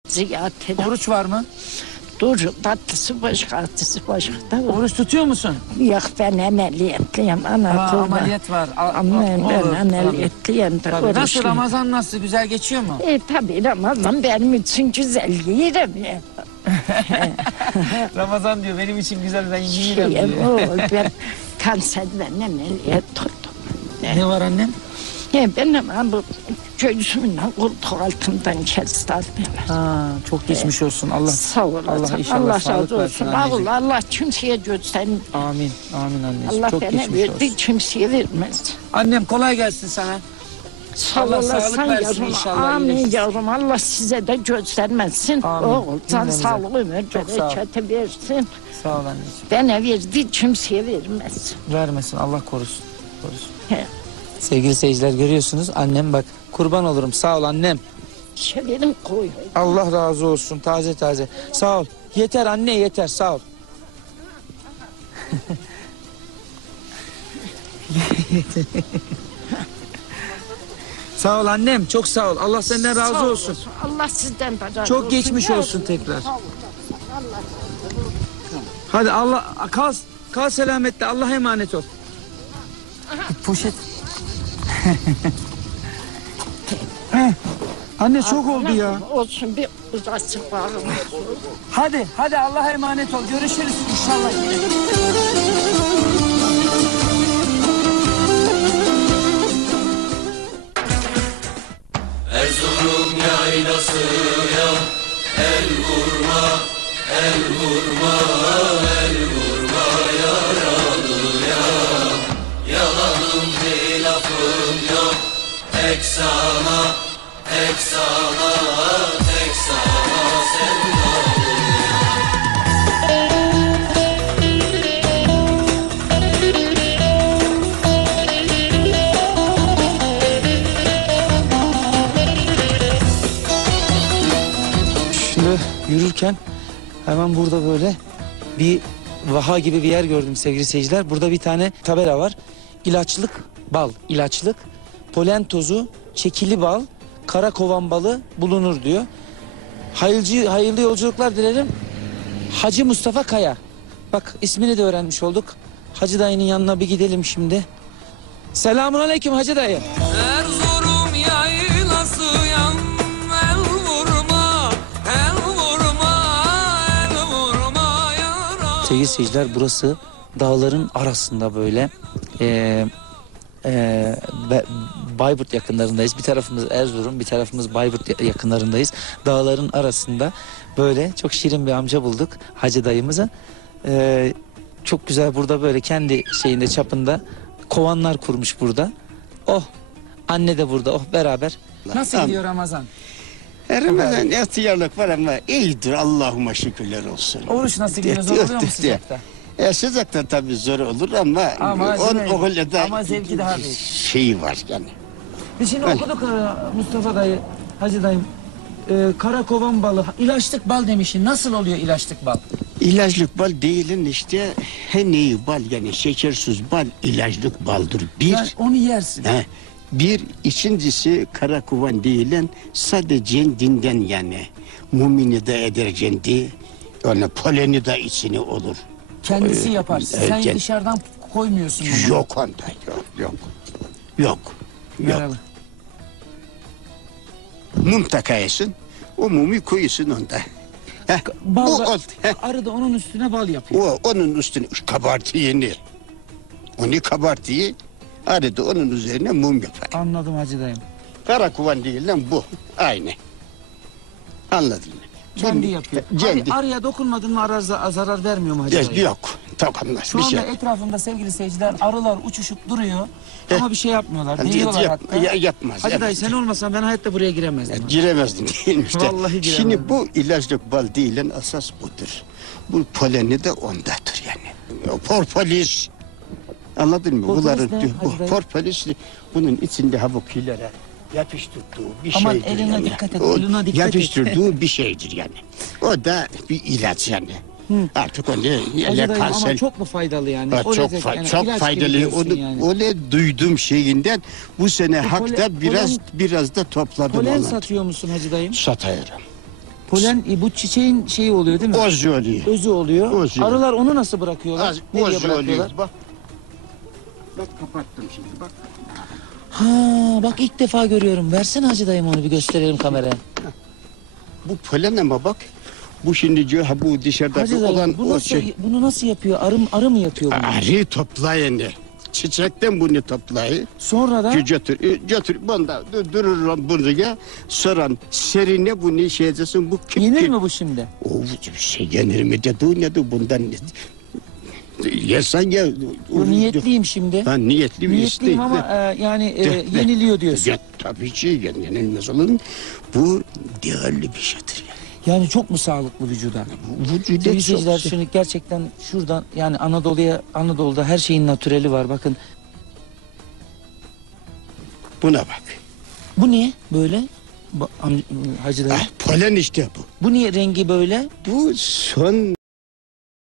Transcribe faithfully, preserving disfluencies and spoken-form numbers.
Ziyaretine. Oruç var mı? Dur, tatlısı başka, tatlısı başka. Da Oruç tutuyor musun? yok, ben ameliyatlıyım. Ana Ha, kurban. ameliyat var. A- Ama ben olur, ameliyatlıyım da. tabii. Nasıl, oruçluyum. Ramazan nasıl? Güzel geçiyor mu? E tabii Ramazan benim için güzel yerim ya. Ramazan diyor benim için güzel, ben Şey, o, ben kanserden ameliyat oldum. Ne var annem? Ya benim ha, bu göğsümün koltuk altından kestiler beni. Ha, çok geçmiş olsun. Allah Sağ olasın. Allah inşallah Allah sağlık razı versin olsun. anneciğim. Allah, Allah kimseye göstermiyor. Amin. Amin anneciğim. Allah çok bana geçmiş verdi, olsun. kimseye vermez. Annem kolay gelsin sana. Sağ Allah olasın sağlık versin yavrum. inşallah, Amin iyileşirsin. yavrum. Allah size de göstermesin. Amin. Oğul, can Cümlemize. sağlık ömür, Çok sağ ol. bereketi versin. Sağ ol anneciğim. Bana verdi, kimseye vermez. Vermesin, Allah korusun. Korusun. He. Sevgili seyirciler, görüyorsunuz annem, bak kurban olurum, sağ ol annem. Şeverim koy. Allah razı olsun, taze taze. Sağ ol. Yeter anne, yeter, sağ ol. Sağ ol annem, çok sağ ol. Allah senden razı Sağ olsun. olasın. Allah sizden de razı olsun. Çok geçmiş yavrum. olsun tekrar. Sağ olasın. Allah Hadi Allah, kal, kal selametle, Allah'a emanet ol. Poşet. Heh, anne çok oldu ya. Olsun, bir uzasın bağım olsun. Hadi, hadi Allah'a emanet ol. Görüşürüz inşallah. Erzurum yaylası ya, el vurma, el vurma, el vurma yaralıya. Yalanım değil lafım yok, tek sana, tek sana, tek sana sevdalıyım. Şimdi yürürken hemen burada böyle bir vaha gibi bir yer gördüm sevgili seyirciler. Burada bir tane tabela var. İlaçlık bal, ilaçlık, polen tozu, çekili bal, kara kovan balı bulunur diyor. Hayırlı, hayırlı yolculuklar dilerim. Hacı Mustafa Kaya. Bak ismini de öğrenmiş olduk. Hacı dayının yanına bir gidelim şimdi. Selamun aleyküm Hacı dayı. Erzurum yaylasıyam, el vurma, el vurma, el vurma yara. Sevgili seyirciler, burası dağların arasında böyle e, e, Be- Bayburt yakınlarındayız. Bir tarafımız Erzurum, bir tarafımız Bayburt yakınlarındayız. Dağların arasında böyle çok şirin bir amca bulduk, Hacı dayımızı. E, çok güzel, burada böyle kendi şeyinde, çapında kovanlar kurmuş burada. Oh, anne de burada, oh beraber. Nasıl Tamam. gidiyor Ramazan? Ramazan ihtiyarlık var ama iyidir, Allah'ıma şükürler olsun. Oruç nasıl gidiyor? Zor oluyor mu sıcakta? E, sıcakta tabii zor olur ama, Ama on, değil mi? o öyle de Ama zevki daha büyük. şeyi var yani. Biz şimdi Öyle. okuduk e, Mustafa dayı, Hacı dayım. E, kara kovan balı, ilaçlık bal demişsin. Nasıl oluyor ilaçlık bal? İlaçlık bal değilin işte, he neyi bal yani şekersiz bal ilaçlık baldır. Bir, Yani onu yersin. he, bir ikincisi kara kovan değilin sadece dinden yani. Mumini de eder cendi, yani poleni de içine olur. Kendisi Ee, yapar. evet, Sen kend- dışarıdan koymuyorsun bunu. Yok onda, yok, yok. Yok, yok. Merhaba. Mum takarsın, o mumu koyuyorsun onda. Heh, Bal bu da- oldu. Heh, arı da onun üstüne bal yapıyor. o onun üstüne kabartıyı, onu kabartıyı, arada onun üzerine mum yapar. Anladım Hacı dayım. Kara kovan değil lan bu, aynı. Anladın mı? Kendi yapıyor. Kendi. Arı, arıya dokunmadın mı arar, zarar vermiyor mu Hacı Yok, dayı? yok, dokunmaz Şu bir anda şey. etrafında sevgili seyirciler arılar uçuşup duruyor Heh. ama bir şey yapmıyorlar. Hadi Değiyorlar yap- hatta. ya- yapmaz, Hacı dayı yapmaz. sen olmasan ben hayatta buraya giremezdim. Ya, giremezdim değilmiş de. Vallahi giremezdim. Şimdi bu ilaçlık bal değilen asas budur. Bu poleni de ondadır yani. O Porpolis. Anladın mı? Porpolis Bunların ne, bu Hacı dayı? porpolis bunun içinde ha bu kilere yapıştırdığı bir Aman şeydir eline yani. dikkat et, O eline dikkat et. yapıştırdığı bir şeydir yani. O da bir ilaç yani. Artık onu Hacı ele dayı ama kanser. çok mu faydalı yani? Ha, O çok lezzet, fa- yani çok ilaç gibi faydalı. diyorsun Onu yani. öyle duydum şeyinden bu sene E, hakta polen- biraz polen- biraz da topladım Polen onu. satıyor musun Hacı dayım? Satıyorum. Polen e, bu çiçeğin şeyi oluyor değil mi? Oz oluyor. Özü oluyor. Özü. Arılar onu nasıl bırakıyorlar? Az, Nereye oz bırakıyorlar? oluyor. Bak. Bak kapattım şimdi bak. Ha bak ilk defa görüyorum. Versene Hacı dayım onu bir gösterelim kameraya. Bu polen ama bak. Bu şimdi diyor ha bu dışarıda Hacı bu dayım olan bu o nasıl, şey. bunu nasıl yapıyor? Arı, arı mı yapıyor bunu? Arı toplayın. Çiçekten bunu toplayın. Sonra da Götür, e, götür, bunda dur- durur buraya. Sonra serine bunu şey edeceksin. Bu kim? yenir kim- mi bu şimdi? O şey yenir mi dedi ne de bundan yersen ya. Bu niyetliyim şimdi. Ben niyetli bir Niyetliyim ama e, yani e, yeniliyor diyorsun. Ya tabii ki yen- yenilmez olur mu? Bu değerli bir şeydir yani. Yani çok mu sağlıklı vücuda? Bu vücuda Sevgili çok seyirciler şey- şimdi gerçekten şuradan yani Anadolu'ya Anadolu'da her şeyin natüreli var. Bakın Buna bak. bu niye böyle? Ba- am- Hacı dayı. Ah, polen işte bu. Bu niye rengi böyle? Bu son